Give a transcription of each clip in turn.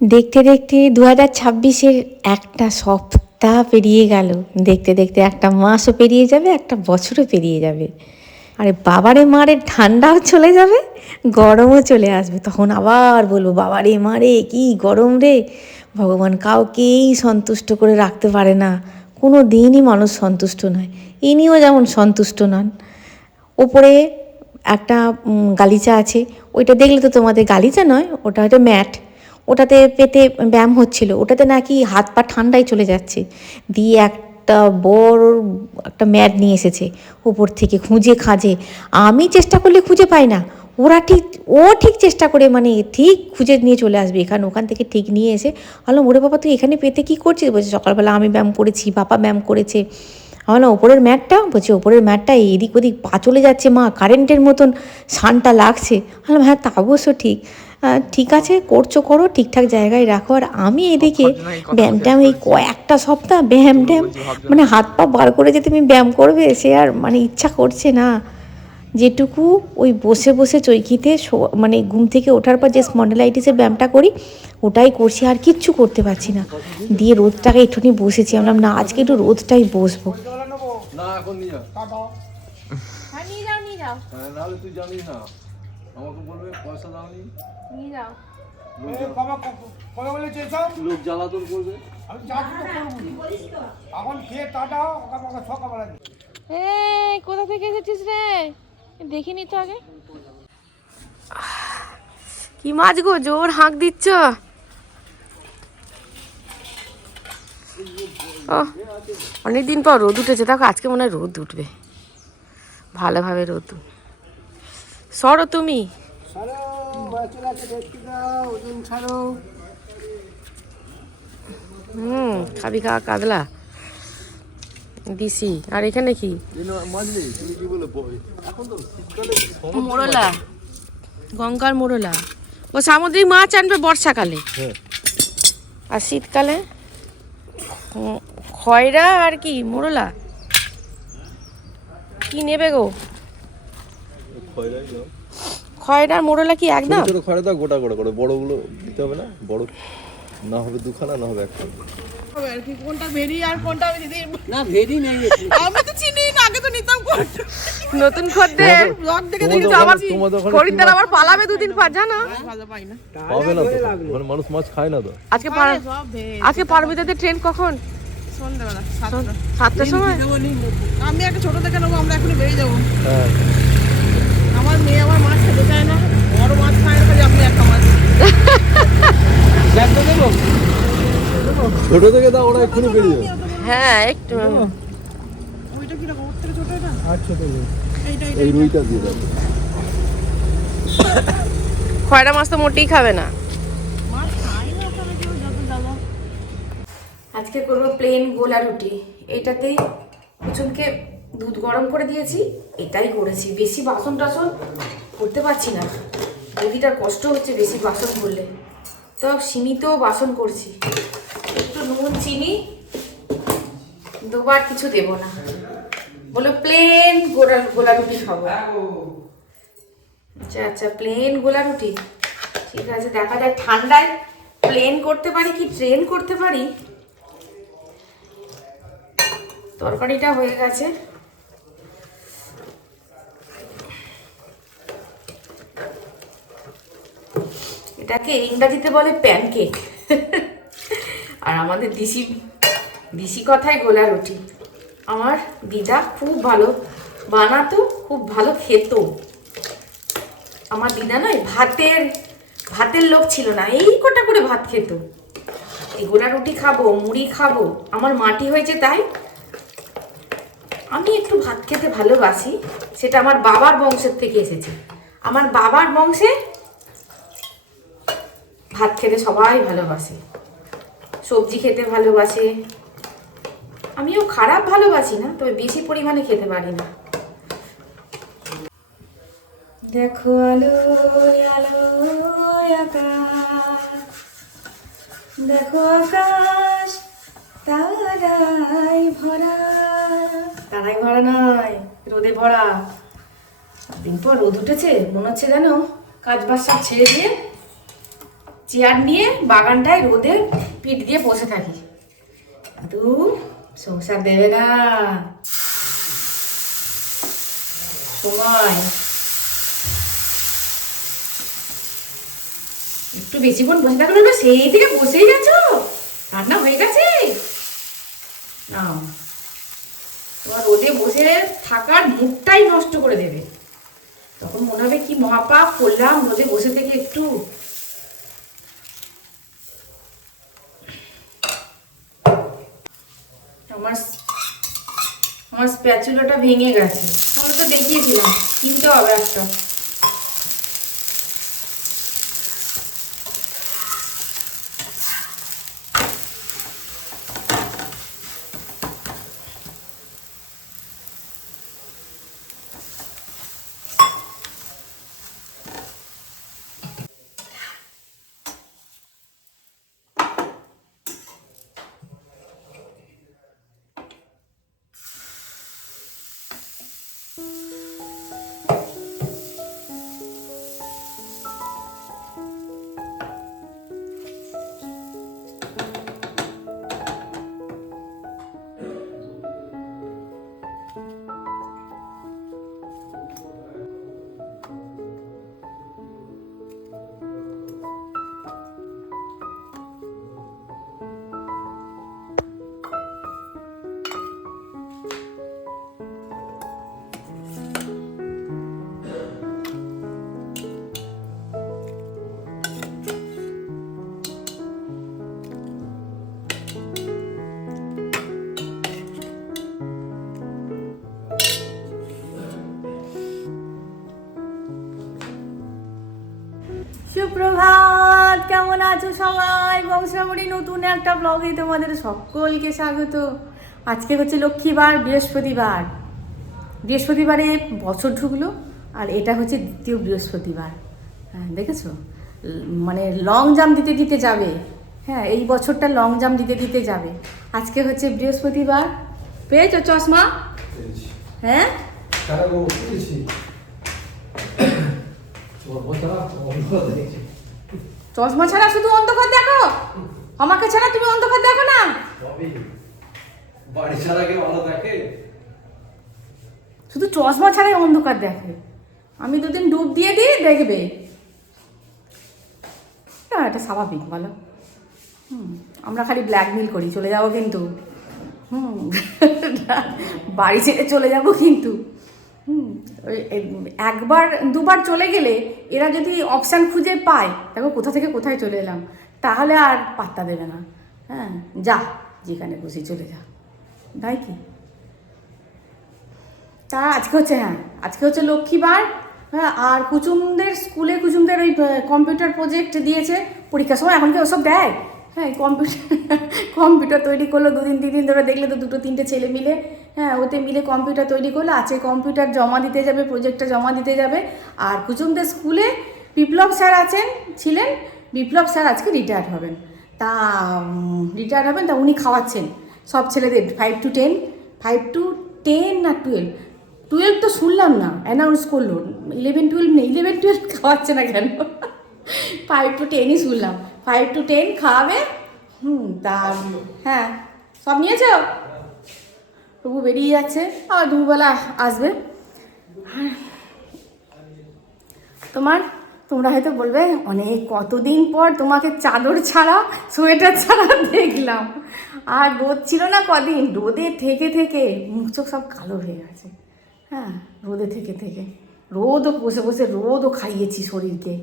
দেখতে দেখতে 2026-এর একটা সপ্তাহ পেরিয়ে গেল, দেখতে দেখতে একটা মাসও পেরিয়ে যাবে, একটা বছরও পেরিয়ে যাবে। আরে বাবারে মারে, ঠান্ডাও চলে যাবে, গরমও চলে আসবে। তখন আবার বলবো বাবারে মারে কি গরম রে। ভগবান কাউকেই সন্তুষ্ট করে রাখতে পারে না, কোনো দিনই মানুষ সন্তুষ্ট নয়, ইনিও যেমন সন্তুষ্ট নন। ওপরে একটা গালিচা আছে, ওইটা দেখলে তো তোমাদের গালিচা নয়, ওটা হয়তো ম্যাট। ওটাতে পেতে ব্যায়াম হচ্ছিল, ওটাতে নাকি হাত পা ঠান্ডায় চলে যাচ্ছে। দিয়ে একটা বড় একটা ম্যাট নিয়ে এসেছে ওপর থেকে, খুঁজে খাঁজে। আমি চেষ্টা করলে খুঁজে পাই না, ও ঠিক চেষ্টা করে মানে ঠিক খুঁজে নিয়ে চলে আসবে এখানে, ওখান থেকে ঠিক নিয়ে এসে বললাম ওরে বাবা তুই এখানে পেতে কী করছিস? বলছে সকালবেলা আমি ব্যায়াম করেছি, বাবা ব্যায়াম করেছে। আমার না ওপরের ম্যাটটা, বলছে ওপরের ম্যাটটা এদিক ওদিক পা চলে যাচ্ছে মা, কারেন্টের মতন শানটা লাগছে। বললাম হ্যাঁ তা অবশ্য ঠিক, ঠিক আছে করছো করো, ঠিকঠাক জায়গায় রাখো। আর আমি এদিকে ব্যায়াম ট্যায়াম এই কয়েকটা সপ্তাহ ব্যায়াম ট্যায়াম মানে হাত পা বার করে যে তুমি ব্যায়াম করবে সে আর মানে ইচ্ছা করছে না। যেটুকু ওই বসে বসে চৈকিতে মানে ঘুম থেকে ওঠার পর যে স্পন্ডালাইটিসের ব্যায়ামটা করি ওটাই করছি, আর কিচ্ছু করতে পারছি না। দিয়ে রোদটাকে একটুখানি বসেছি, আমরা না আজকে একটু রোদটাই বসবো। না এখন নিয়ে যা, হ্যাঁ নিয়ে যাও নিয়ে যাও নাহলে তুই জানিস না আমাকে বলবে পয়সা দাওনি, নিয়ে যাও। লোক জ্বালাতন করবে। এই কোথা থেকে এসেছিস রে? দেখিনি তো আগে। কি মাছ গো, জোর হাঁক দিচ্ছ? অনেকদিন পর রোদ উঠেছে, দেখো আজকে মনে হয় রোদ উঠবে ভালোভাবে। রোদ সরো তুমি, খাবি খাওয়া কাতলা দিছি। আর এখানে কি মোরলা, গঙ্গার মোরলা। ও সামুদ্রিক মাছ আনবে বর্ষাকালে, আর শীতকালে খয়রা আর কি মোরলা। কি নেবে গো? খয়রার মোরলা কি একদম? ছোট খয়রা গোটা গোটা করে, বড়গুলো দিতে হবে না, বড় না হবে দুখানা, না হবে একটা। কোনটা ভেরি আর কোনটা আমি দিদি না ভেরি নেই, আমি তো চিনি না, আগে তো নিতাম। নতুন খদ্দের ব্লগ দেখে দেখি তো আবার খরিদ্দার আবার পালাবে দুদিন পর, জানো? ভালো পাই না, পাবে না তো, মানে মানুষ মাছ খায় না তো। আজকে পারমিতাদের ট্রেন কখন? সন্ধ্যাবেলা 7টার সময়। আমি একটা ছোট দেখে নেবো, আমরা এখনই বেরিয়ে যাবো। হ্যাঁ আমার মেয়ে আমার মাছ খেতে চায় না, বড় মাছ খায় না, খালি আপনি একটা মাছ। ছোট থেকে দাও, ওরা এক্ষুনি বেরিয়ে যাবে। হ্যাঁ একটু। ওইটা কি রকম? ওর থেকে ছোট এটা? আর ছোট নেই, এই রুইটা দিয়ে দাও। খয়রা মাছ তো মোটেই খাবে না। আজকে করবো প্লেন গোলা রুটি। এটাতেই কুচুমকে দুধ গরম করে দিয়েছি, এটাই করেছি। বেশি বাসন টাসন করতে পারছি না, রুটিটার কষ্ট হচ্ছে বেশি বাসন করলে, তো সীমিত বাসন করছি। একটু নুন চিনি, দুবার কিছু দেব না, বলো প্লেন গোলা রুটি খাবো। আচ্ছা আচ্ছা প্লেন গোলা রুটি, ঠিক আছে দেখা যাক ঠান্ডায় প্লেন করতে পারি কি ট্রেন করতে পারি। তরকারিটা হয়ে গেছে, এটাকে ইংরাজিতে বলে প্যানকেক, আর আমাদের দিশি কথায় গোলা রুটি। আমার দিদা খুব ভালো বানাতো, খুব ভালো খেত। আমার দিদা নয় ভাতের লোক ছিল না, এই কটা করে ভাত খেত। এই গোলা রুটি খাবো, মুড়ি খাবো, আমার মাটি হয়েছে তাই আমি একটু ভাত খেতে ভালোবাসি। সেটা আমার বাবার বংশের থেকে এসেছে। আমার বাবার বংশে ভাত খেতে সবাই ভালোবাসে, সবজি খেতে ভালোবাসে। আমিও খারাপ ভালোবাসি না, তবে বেশি পরিমাণে খেতে পারি না। দেখো আলো আলো আকাশ, দেখো আকাশ তারাই ভরা। তারাই ভরা নয়, রোদে ভরা। দিন পর রোদ উঠেছে, মনে হচ্ছে যেন কাজ বাজ সব ছেড়ে দিয়ে চেয়ার নিয়ে বাগানটায় রোদে পিঠ দিয়ে বসে থাকি। তো সংসার দেবে না সময়, একটু বেশিক্ষণ বসে থাকলে না, সেই থেকে বসেই গেছো, রান্না হয়ে গেছে না, তোমার রোদে বসে থাকার মুডটাই নষ্ট করে দেবে। তখন মনে হবে কি মহাপাপ করলাম রোদে বসে থেকে একটু। আমার স্প্যাচুলাটা ভেঙে গেছে, তাহলে তো দেখিয়েছিলাম, কিনতে হবে একটা। সুপ্রভাত, কেমন আছো সবাই? বংশাবলী নতুন একটা ব্লগে তোমাদের সকলকে স্বাগত। আজকে হচ্ছে লক্ষ্মীবার, বৃহস্পতিবার। বৃহস্পতিবারে বছর ঢুকলো, আর এটা হচ্ছে দ্বিতীয় বৃহস্পতিবার। হ্যাঁ দেখেছো, মানে লং জাম্প দিতে দিতে যাবে। হ্যাঁ, এই বছরটা লং জাম্প দিতে দিতে যাবে। আজকে হচ্ছে বৃহস্পতিবার। পেয়েছো চশমা? হ্যাঁ, চশমা ছাড়া শুধু অন্ধকার দেখো? আমাকে ছাড়া তুমি অন্ধকার দেখো না? বাড়ি ছাড়া কেউ ভালো দেখে? শুধু চশমা ছাড়াই অন্ধকার দেখে। আমি দুদিন ডুব দিয়ে দিই, দেখবে। না, এটা স্বাভাবিক বলো। আমরা খালি ব্ল্যাকমেল করি, চলে যাবো কিন্তু। বাড়ি ছেড়ে চলে যাবো কিন্তু। একবার দুবার চলে গেলে এরা যদি অপশান খুঁজে পায়, দেখো কোথা থেকে কোথায় চলে এলাম, তাহলে আর পাত্তা দেবে না। হ্যাঁ, যা যেখানে খুশি চলে যা, তাই কি? তা আজকে হচ্ছে লক্ষ্মীবার। হ্যাঁ, আর কুচুমদের স্কুলে কুচুমদের ওই কম্পিউটার প্রজেক্ট দিয়েছে পরীক্ষার সময়। এখন কি ওসব দেয়? হ্যাঁ, কম্পিউটার তৈরি করলো, 2-3 দিন ধরে দেখলে তো 2-3টে ছেলে মিলে, হ্যাঁ ওতে মিলে কম্পিউটার তৈরি করলো। আছে কম্পিউটার জমা দিতে যাবে, প্রজেক্টটা জমা দিতে যাবে। আর কুচুমদের স্কুলে বিপ্লব স্যার ছিলেন। বিপ্লব স্যার আজকে রিটায়ার্ড হবেন। তা উনি খাওয়াচ্ছেন সব ছেলেদের 5 to 10 না 12 তো শুনলাম না, অ্যানাউন্স করলো। 11-12 নেই, 11-12 খাওয়াচ্ছে না কেন? 5 to 10ই শুনলাম। 5 to 10 খাওয়াবে। তা হ্যাঁ, সব নিয়েছ? তবু বেরিয়ে যাচ্ছে, আবার দুপুরবেলা আসবে। তোমরা হয়তো বলবে, অনেক কতদিন পর তোমাকে চাদর ছাড়া সোয়েটার ছাড়া দেখলাম। আর রোদ ছিল না কদিন, রোদে থেকে থেকে মুখ চোখ সব কালো হয়ে গেছে। হ্যাঁ, রোদে থেকে থেকে রোদও বসে বসে রোদও খাইয়েছি শরীরকে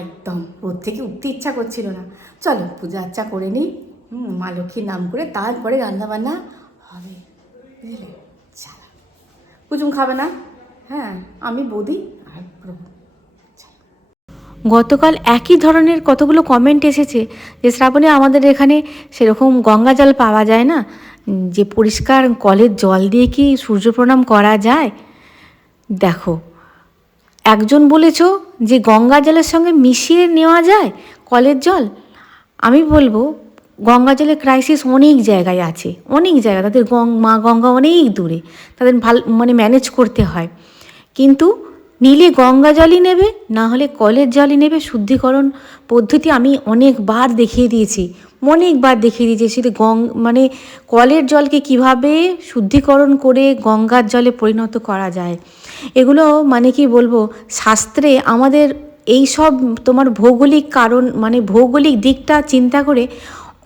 একদম। রোদ থেকে উঠতে ইচ্ছা করছিল না। চলো পূজা আর্চা করে নিই, মা লক্ষ্মীর নাম করে, তারপরে রান্নাবান্না হবে, বুঝলে? চলো, কুচুম খাবে না? হ্যাঁ, আমি বৌদি আর প্রভু। গতকাল একই ধরনের কতগুলো কমেন্ট এসেছে যে শ্রাবণী, আমাদের এখানে সেরকম গঙ্গা জল পাওয়া যায় না, যে পরিষ্কার কলের জল দিয়ে কি সূর্য প্রণাম করা যায়? দেখো, একজন বলেছো যে গঙ্গা জলের সঙ্গে মিশিয়ে নেওয়া যায় কলের জল। আমি বলবো, গঙ্গা জলের ক্রাইসিস অনেক জায়গায় আছে, অনেক জায়গায়। তাদের মা গঙ্গা অনেক দূরে, তাদের ম্যানেজ করতে হয়। কিন্তু নিলে গঙ্গা জলই নেবে, না হলে কলের জলই নেবে। শুদ্ধিকরণ পদ্ধতি আমি অনেকবার দেখিয়ে দিয়েছি, শুধু মানে কলের জলকে কিভাবে শুদ্ধিকরণ করে গঙ্গার জলে পরিণত করা যায়। এগুলো মানে কি বলবো, শাস্ত্রে আমাদের এই সব তোমার ভৌগোলিক কারণ মানে ভৌগোলিক দিকটা চিন্তা করে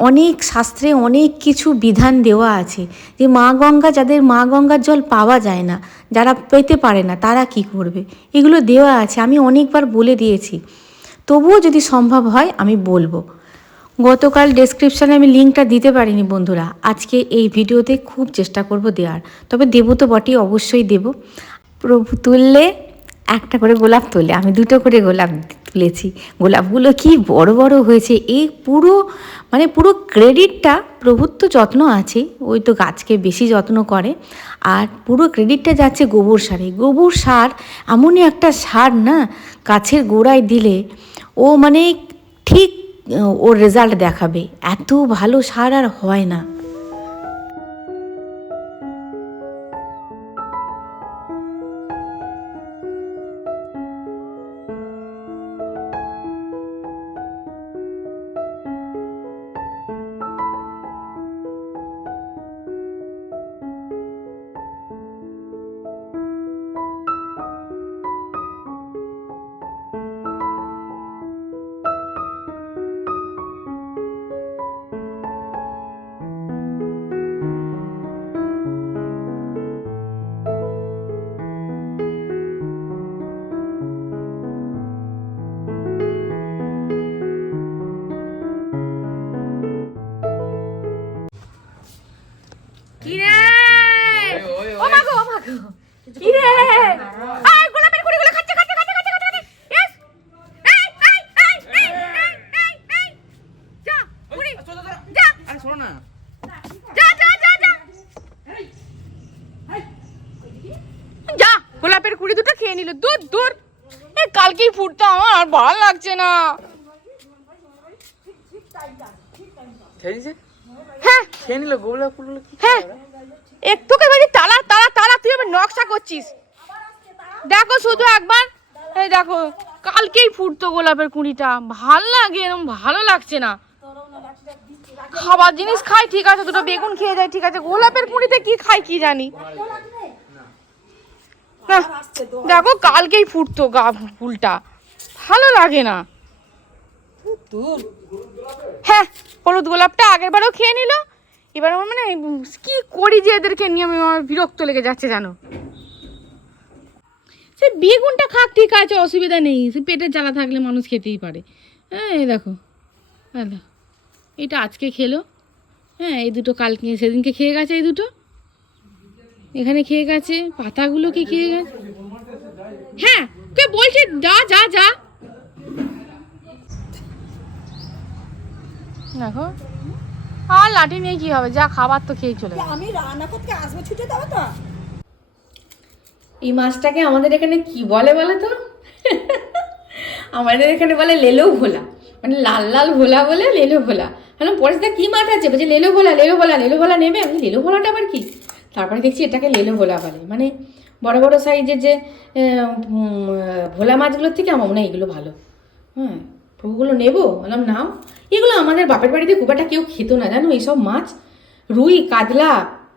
অনেক শাস্ত্রে অনেক কিছু বিধান দেওয়া আছে যে মা গঙ্গা, যাদের মা গঙ্গার জল পাওয়া যায় না, যারা পেতে পারে না, তারা কি করবে, এগুলো দেওয়া আছে। আমি অনেকবার বলে দিয়েছি, তবুও যদি সম্ভব হয় আমি বলবো। গতকাল ডেসক্রিপশানে আমি লিঙ্কটা দিতে পারিনি বন্ধুরা, আজকে এই ভিডিওতে খুব চেষ্টা করব দেওয়ার, তবে দেবো তো বটেই, অবশ্যই দেব। প্রভু তুললে একটা করে গোলাপ তোলে, আমি 2টো করে গোলাপ তুলেছি। গোলাপগুলো কি বড় বড় হয়েছে। এই পুরো ক্রেডিটটা প্রভুর তো যত্ন আছে, ওই তো গাছকে বেশি যত্ন করে, আর পুরো ক্রেডিটটা যাচ্ছে গোবর সারে। গোবর সার এমনই একটা সার না, গাছের গোড়ায় দিলে ও মানে ঠিক ওর রেজাল্ট দেখাবে। এত ভালো সার আর হয় না। গোলাপের কুড়ি দুটো খেয়ে নিল। দূর দূর, কালকেই ফুটতো, আমার আর ভালো লাগছে না। হ্যাঁ খেয়ে নিল গোলাপ ফুলগুলো। হ্যাঁ একটুকে বেশি তালা তালা তালা, তুই আবার নকশা করছিস। দেখো শুধু একবার, এই দেখো কালকেই ফুটতো গোলাপের কুড়িটা, ভাল লাগে, এরকম ভালো লাগছে না। খাবার জিনিস খাই ঠিক আছে, 2টো বেগুন খেয়ে যায় ঠিক আছে, গোলাপের কুড়িতে কি খাই কি জানি না। দেখো কালকেই ফুটতো ফুলটা, ভালো লাগে না। হ্যাঁ হলুদ গোলাপটা আগের বারও খেয়ে নিল, এবার আমার মানে কি করি যে এদেরকে নিয়ে আমি আমার বিরক্ত লেগে যাচ্ছে জানো। সে বেগুনটা খাক ঠিক আছে, অসুবিধা নেই, সে পেটের জ্বালা থাকলে মানুষ খেতেই পারে। হ্যাঁ এই দেখো, এটা আজকে খেলো, হ্যাঁ এই 2টো কালকে সেদিনকে খেয়ে গেছে, এই 2টো এখানে খেয়ে গেছে, পাতাগুলোকে খেয়ে গেছে। হ্যাঁ কে বলছে যা যা যা, দেখো আর লাঠি নিয়ে কি হবে, যা খাবার তো খেয়ে চলে যাবে। আমি রান্না করতে আসবো, ছুটে দেবো তো। এই মাছটাকে আমাদের এখানে কি বলে বলে তো, আমাদের এখানে বলে লেলো ভোলা, মানে লাল লাল ভোলা বলে লেলো ভোলা। হ্যালো পরেশদা কি মাছ আছে, বলছে লেলো ভোলা লেলো ভোলা লেলো ভোলা নেবে। আমি লেলো ভোলাটা আবার কি, তারপরে দেখছি এটাকে লেলো ভোলা বলে, মানে বড় বড় সাইজের যে ভোলা মাছগুলোর থেকে আমার মনে হয় এগুলো ভালো। হ্যাঁ ওগুলো নেবো, বললাম নাও। এগুলো আমাদের বাপের বাড়িতে খুব একটা কেউ খেত না জানো, এইসব মাছ রুই কাতলা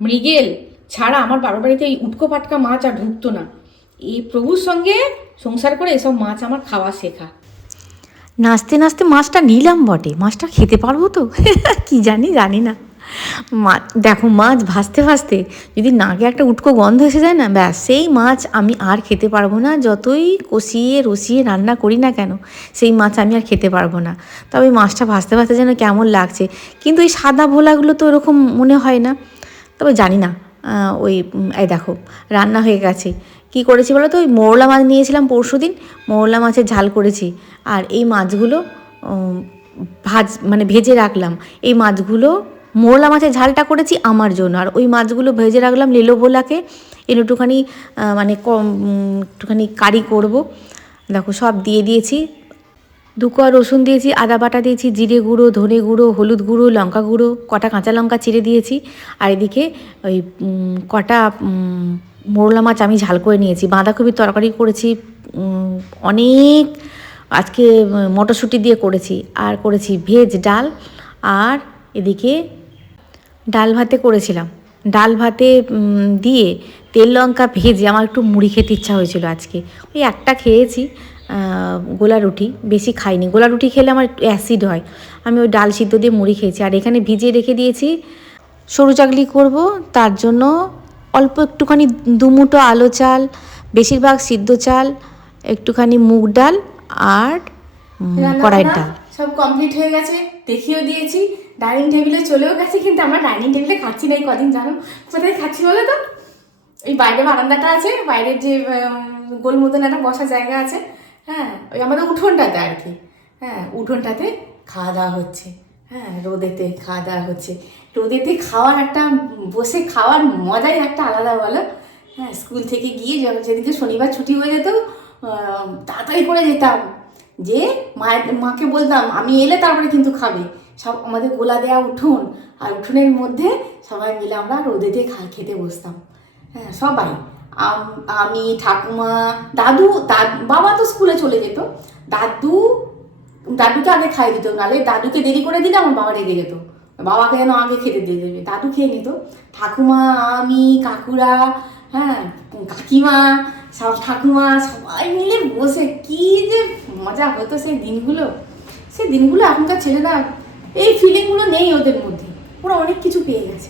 মৃগেল ছাড়া আমার বাবার বাড়িতে এই উটকো পাটকা মাছ আর ঢুকতো না। এই প্রভুর সঙ্গে সংসার করে এসব মাছ আমার খাওয়া শেখা। নাচতে নাচতে মাছটা নিলাম বটে, মাছটা খেতে পারবো তো কি জানি না। দেখো মাছ ভাজতে ভাজতে যদি নাকে একটা উটকো গন্ধ এসে যায় না, ব্যাস সেই মাছ আমি আর খেতে পারবো না। যতই কষিয়ে রসিয়ে রান্না করি না কেন, সেই মাছ আমি আর খেতে পারবো না। তবে মাছটা ভাজতে ভাজতে যেন কেমন লাগছে, কিন্তু এই সাদা ভোলাগুলো তো এরকম মনে হয় না। তবে জানি না, এই দেখো রান্না হয়ে গেছে। কি করেছি বলো তো, ওই মৌরলা মাছ নিয়েছিলাম পরশুদিন, মৌরলা মাছের ঝাল করেছি। আর এই মাছগুলো ভেজে রাখলাম। এই মাছগুলো মৌরলা মাছের ঝালটা করেছি আমার জন্য, আর ওই মাছগুলো ভেজে রাখলাম লেলো ভোলাকে একটুখানি একটুখানি কারি করব। দেখো সব দিয়ে দিয়েছি, 2 কোয়া রসুন দিয়েছি, আদা বাটা দিয়েছি, জিরে গুঁড়ো, ধনে গুঁড়ো, হলুদ গুঁড়ো, লঙ্কা গুঁড়ো, কটা কাঁচা লঙ্কা চিড়ে দিয়েছি। আর এদিকে ওই কটা মৌরলা মাছ আমি ঝাল করে নিয়েছি। বাঁধাকপির তরকারি করেছি, অনেক আজকে মটরশুঁটি দিয়ে করেছি, আর করেছি ভেজ ডাল, আর এদিকে ডাল ভাতে করেছিলাম। ডাল ভাতে দিয়ে তেল লঙ্কা ভেজে আমার একটু মুড়ি খেতে ইচ্ছা হয়েছিল আজকে, ওই একটা খেয়েছি। গোলা রুটি বেশি খাইনি, গোলা রুটি খেলে আমার অ্যাসিড হয়, আমি ওই ডাল সিদ্ধ দিয়ে মুড়ি খেয়েছি। আর এখানে ভিজিয়ে রেখে দিয়েছি সরু চাকলি করব, তার জন্য অল্প একটুখানি দুমুঠো আলো চাল, বেশিরভাগ সিদ্ধ চাল, একটুখানি মুগ ডাল আর কড়াইয়ের ডাল। সব কমপ্লিট হয়ে গেছে, দেখিয়েও দিয়েছি, ডাইনিং টেবিলে চলেও গেছে। কিন্তু আমরা ডাইনিং টেবিলে খাচ্ছি না এই কদিন, জানো কোথায় খাচ্ছি বলো তো? এই বাইরে বারান্দাটা আছে, বাইরের যে গোল মতন একটা বসার জায়গা আছে, হ্যাঁ, ওই আমাদের উঠোনটাতে আর কি, হ্যাঁ, উঠোনটাতে খাওয়া দাওয়া হচ্ছে। হ্যাঁ, রোদেতে খাওয়া দাওয়া হচ্ছে। রোদেতে খাওয়ার একটা, বসে খাওয়ার মজাই একটা আলাদা বলো। হ্যাঁ, স্কুল থেকে গিয়ে যেদিকে শনিবার ছুটি হয়ে যেত, তাড়াতাড়ি করে যেতাম, যে মাকে বলতাম আমি এলে তারপরে কিন্তু খাবে। সব আমাদের গোলা দেওয়া উঠোন, আর উঠোনের মধ্যে সবাই মিলে আমরা রোদেতে খেতে বসতাম। হ্যাঁ, সবাই, আমি, ঠাকুমা, দাদু, বাবা তো স্কুলে চলে যেত, দাদুকে আগে খাইয়ে দিত, নাহলে দাদুকে দেরি করে দিলে আমার বাবা রেগে যেত, বাবাকে যেন আগে খেতে দিয়ে দেবে। দাদু খেয়ে নিত, ঠাকুমা, আমি, কাকুরা, হ্যাঁ, কাকিমা, সব ঠাকুমা সবাই মিলে বসে কি যে মজা হতো সেই দিনগুলো। এখনকার ছেলেরা এই ফিলিংগুলো নেই ওদের মধ্যে, ওরা অনেক কিছু পেয়ে গেছে।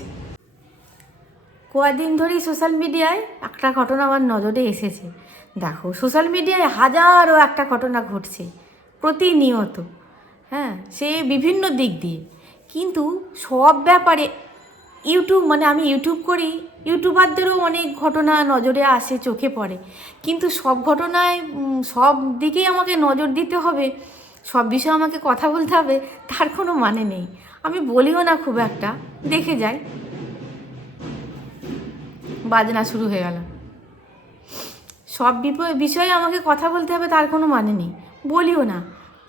কয়েকদিন ধরেই সোশ্যাল মিডিয়ায় একটা ঘটনা আমার নজরে এসেছে। দেখো, সোশ্যাল মিডিয়ায় হাজারো একটা ঘটনা ঘটছে প্রতিনিয়ত, হ্যাঁ, সে বিভিন্ন দিক দিয়ে। কিন্তু সব ব্যাপারে আমি ইউটিউব করি, ইউটিউবারদেরও অনেক ঘটনা নজরে আসে, চোখে পড়ে। কিন্তু সব ঘটনায় সব দিকেই আমাকে নজর দিতে হবে, সব বিষয়ে আমাকে কথা বলতে হবে, তার কোনো মানে নেই। আমি বলিও না খুব একটা, দেখে যাই। বাজনা শুরু হয়ে গেল। সব বিষয়ে আমাকে কথা বলতে হবে তার কোনো মানে নেই, বলিও না।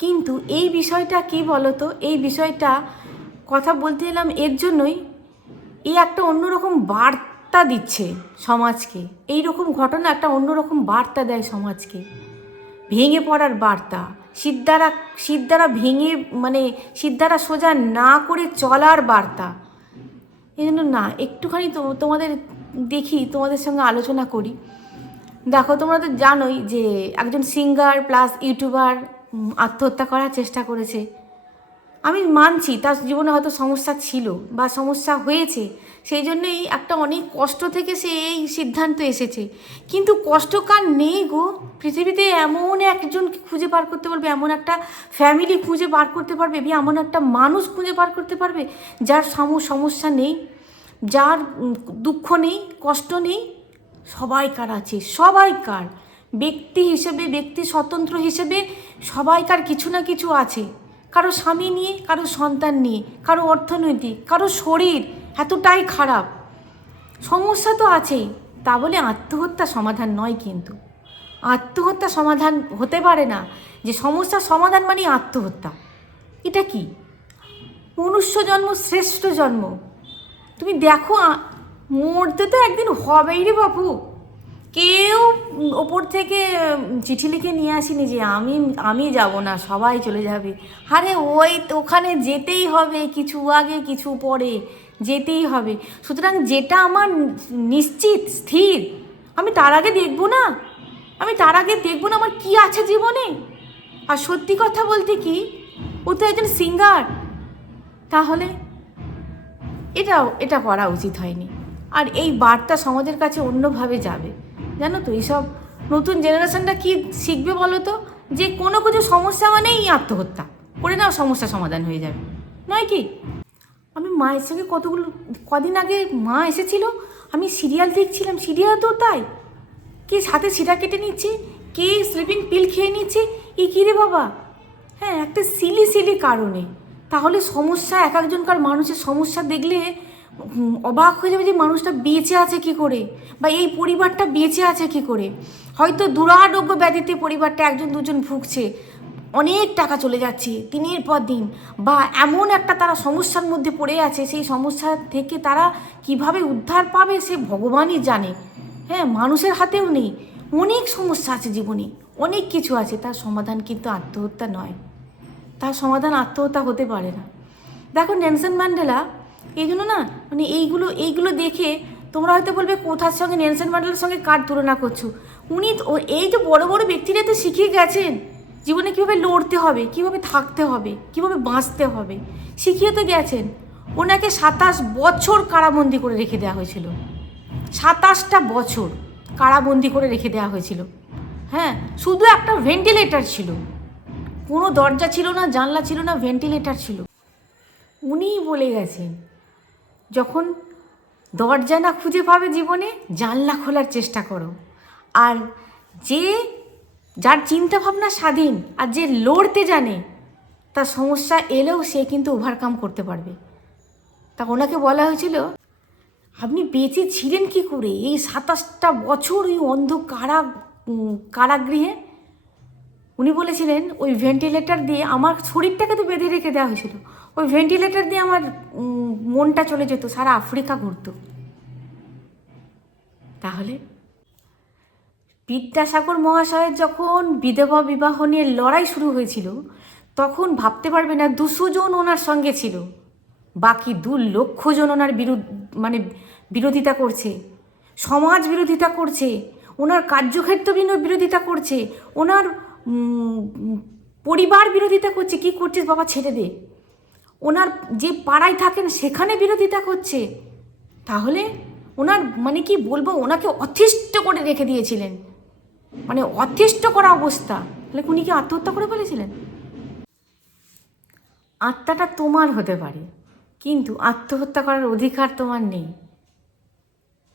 কিন্তু এই বিষয়টা কি বলো তো, এই বিষয়টা কথা বলতে এলাম এর জন্যই, এই একটা অন্যরকম বার্তা দিচ্ছে সমাজকে। এই রকম ঘটনা একটা অন্যরকম বার্তা দেয় সমাজকে, ভেঙে পড়ার বার্তা, সিদ্ধারা ভেঙে, সিদ্ধারা সোজা না করে চলার বার্তা। এই জন্য না, একটুখানি তোমাদের দেখি, তোমাদের সঙ্গে আলোচনা করি। দেখো, তোমরা তো জানোই যে একজন সিঙ্গার প্লাস ইউটিউবার আত্মহত্যা করার চেষ্টা করেছে। আমি মানছি তার জীবনে হয়তো সমস্যা ছিল বা সমস্যা হয়েছে, সেই জন্যই একটা অনেক কষ্ট থেকে সে এই সিদ্ধান্ত এসেছে। কিন্তু কষ্ট কার নেই গো, পৃথিবীতে এমন একজন খুঁজে বার করতে পারবে, এমন একটা ফ্যামিলি খুঁজে বার করতে পারবে, এমন একটা মানুষ খুঁজে বার করতে পারবে যার সমস্যা নেই, যার দুঃখ নেই, কষ্ট নেই। সবাইকার আছে, সবাইকার। ব্যক্তি হিসেবে, ব্যক্তি স্বতন্ত্র হিসেবে সবাইকার কিছু না কিছু আছে। কারো স্বামী নিয়ে, কারো সন্তান নিয়ে, কারো অর্থনৈতিক, কারো শরীর এতটাই খারাপ, সমস্যা তো আছেই। তা বলে আত্মহত্যা সমাধান নয়, কিন্তু আত্মহত্যা সমাধান হতে পারে না। যে সমস্যার সমাধান মানে আত্মহত্যা, এটা কি? মনুষ্য জন্ম শ্রেষ্ঠ জন্ম। তুমি দেখো, মরতে তো একদিন হবেই রে বাবু। কেউ ওপর থেকে চিঠি লিখে নিয়ে আসেনি যে আমি যাব না, সবাই চলে যাবে। আরে ওখানে যেতেই হবে, কিছু আগে কিছু পরে যেতেই হবে। সুতরাং যেটা আমার নিশ্চিত স্থির, আমি তার আগে দেখব না, আমার কি আছে জীবনে। আর সত্যি কথা বলতে কি, ও তো একজন সিঙ্গার, তাহলে এটা করা উচিত হয়নি। আর এই বার্তা সমাজের কাছে অন্যভাবে যাবে, জানো তো। এইসব নতুন জেনারেশনটা কি শিখবে বলো তো, যে কোনো কিছু সমস্যা মানেই আত্মহত্যা করে নাও, সমস্যা সমাধান হয়ে যাবে, নয় কি? আমি মায়ের সঙ্গে কদিন আগে মা এসেছিল, আমি সিরিয়াল দেখছিলাম, সিরিয়াল তো তাই, কে সাথে ছিটা কেটে নিচ্ছে, কে স্লিপিং পিল খেয়ে নিচ্ছে, কী রে বাবা। হ্যাঁ, একটা সিলি কারণে। তাহলে সমস্যা, এক একজনকার মানুষের সমস্যা দেখলে অবাক হয়ে যাবে যে মানুষটা বেঁচে আছে কি করে, বা এই পরিবারটা বেঁচে আছে কি করে। হয়তো দুরারোগ্য ব্যাধিতে পরিবারটা একজন দুজন ভুগছে, অনেক টাকা চলে যাচ্ছে দিনের পর দিন, বা এমন একটা তারা সমস্যার মধ্যে পড়ে আছে, সেই সমস্যা থেকে তারা কিভাবে উদ্ধার পাবে সে ভগবানই জানে। হ্যাঁ, মানুষের হাতেও নেই। অনেক সমস্যা আছে জীবনে, অনেক কিছু আছে, তার সমাধান কিন্তু আত্মহত্যা নয়। তার সমাধান আত্মহত্যা হতে পারে না। দেখো নেলসন ম্যান্ডেলা, এই জন্য না মানে এইগুলো দেখে তোমরা হয়তো বলবে কোথার সঙ্গে নেলসন ম্যান্ডেলার সঙ্গে কার তুলনা করছো। উনি এই তো বড় বড় ব্যক্তিরা তো শিখিয়ে গেছেন জীবনে কীভাবে লড়তে হবে, কীভাবে থাকতে হবে, কীভাবে বাঁচতে হবে, শিখিয়ে তো গেছেন। ওনাকে 27 বছর কারাবন্দি করে রেখে দেওয়া হয়েছিল, 27টা বছর কারাবন্দি করে রেখে দেওয়া হয়েছিল। হ্যাঁ, শুধু একটা ভেন্টিলেটর ছিল, কোনো দরজা ছিল না, জানলা ছিল না, ভেন্টিলেটর ছিল। উনিই বলে গেছেন যখন দরজা না খুঁজে পাবে জীবনে, জানলা খোলার চেষ্টা করো। আর যার চিন্তাভাবনা স্বাধীন আর যে লড়তে জানে, তার সমস্যা এলেও সে কিন্তু ওভারকাম করতে পারবে। তা ওনাকে বলা হয়েছিল আপনি বেঁচে ছিলেন কি করে এই 27টা বছর ওই অন্ধ কারাগৃহে? উনি বলেছিলেন ওই ভেন্টিলেটর দিয়ে আমার শরীরটাকে তো বেঁধে রেখে দেওয়া হয়েছিল, ওই ভেন্টিলেটর দিয়ে আমার মনটা চলে যেত, সারা আফ্রিকা ঘুরতো। তাহলে বিদ্যাসাগর মহাশয়ের যখন বিধবা বিবাহ নিয়ে লড়াই শুরু হয়েছিল, তখন ভাবতে পারবে না 200 জন ওনার সঙ্গে ছিল, বাকি 2 লক্ষ জন ওনার বিরোধিতা করছে, সমাজ বিরোধিতা করছে, ওনার কার্যক্ষেত্র বিরোধিতা করছে, ওনার পরিবার বিরোধিতা করছে। কি করছিস বাবা, ছেড়ে দে। ওনার যে পাড়ায় থাকেন সেখানে বিরোধিতা করছে। তাহলে ওনার মানে কি বলবো, ওনাকে অতিষ্ঠ করে রেখে দিয়েছিলেন, মানে অতিষ্ঠ করা অবস্থা। তাহলে উনি কি আত্মহত্যা করে ফেলেছিলেন? আত্মাটা তোমার হতে পারে, কিন্তু আত্মহত্যা করার অধিকার তোমার নেই।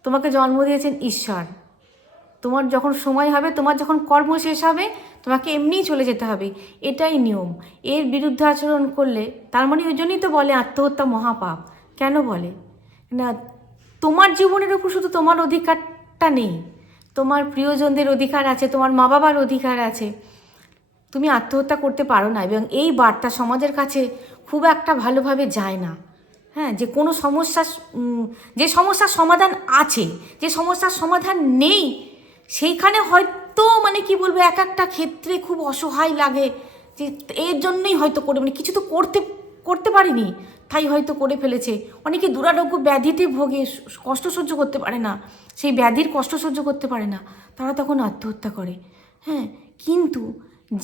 তোমাকে জন্ম দিয়েছেন ঈশ্বর, তোমার যখন সময় হবে, তোমার যখন কর্ম শেষ হবে, তোমাকে এমনিই চলে যেতে হবে, এটাই নিয়ম। এর বিরুদ্ধে আচরণ করলে, তার মানে ওই জন্যই তো বলে আত্মহত্যা মহাপাপ। কেন বলে না? তোমার জীবনের উপর শুধু তোমার অধিকারটা নেই, তোমার প্রিয়জনদের অধিকার আছে, তোমার মা বাবার অধিকার আছে। তুমি আত্মহত্যা করতে পারো না, এবং এই বার্তা সমাজের কাছে খুব একটা ভালোভাবে যায় না। হ্যাঁ, যে কোনো যে সমস্যার সমাধান আছে, যে সমস্যার সমাধান নেই, সেইখানে হয়তো মানে কি বলবো, এক একটা ক্ষেত্রে খুব অসহায় লাগে যে এর জন্যই হয়তো করে, মানে কিছু তো করতে পারিনি তাই হয়তো করে ফেলেছে। অনেকে দুরারোগ্য ব্যাধিতে ভোগে, কষ্ট সহ্য করতে পারে না, সেই ব্যাধির কষ্ট সহ্য করতে পারে না, তারা তখন আত্মহত্যা করে। হ্যাঁ, কিন্তু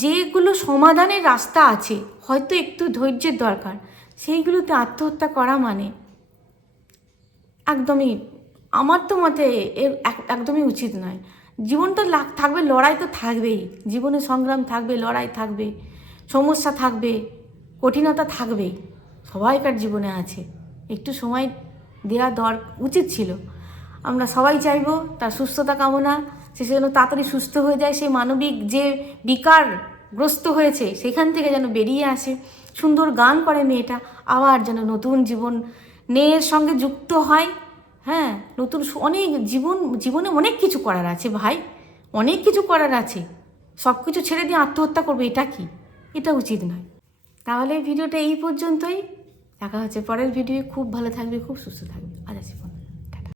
যেগুলো সমাধানের রাস্তা আছে, হয়তো একটু ধৈর্যের দরকার, সেইগুলোতে আত্মহত্যা করা মানে একদমই, আমার তো মতে একদমই উচিত নয়। জীবন তো থাকবে, লড়াই তো থাকবেই, জীবনে সংগ্রাম থাকবে, লড়াই থাকবে, সমস্যা থাকবে, কঠিনতা থাকবেই, সবাইকার জীবনে আছে। একটু সময় দেওয়া উচিত ছিল। আমরা সবাই চাইবো তার সুস্থতা কামনা, সে যেন তাড়াতাড়ি সুস্থ হয়ে যায়, সেই মানবিক যে বিকারগ্রস্ত হয়েছে সেখান থেকে যেন বেরিয়ে আসে, সুন্দর গান করে মেয়েটা, আবার যেন নতুন জীবনের সঙ্গে যুক্ত হয়। হ্যাঁ, নতুন অনেক জীবনে অনেক কিছু করার আছে ভাই, অনেক কিছু করার আছে। সব কিছু ছেড়ে দিয়ে আত্মহত্যা করবে, এটা কি? এটা উচিত নয়। তাহলে ভিডিওটা এই পর্যন্তই, দেখা হচ্ছে পরের ভিডিও। খুব ভালো থাকবে, খুব সুস্থ থাকবে। আজ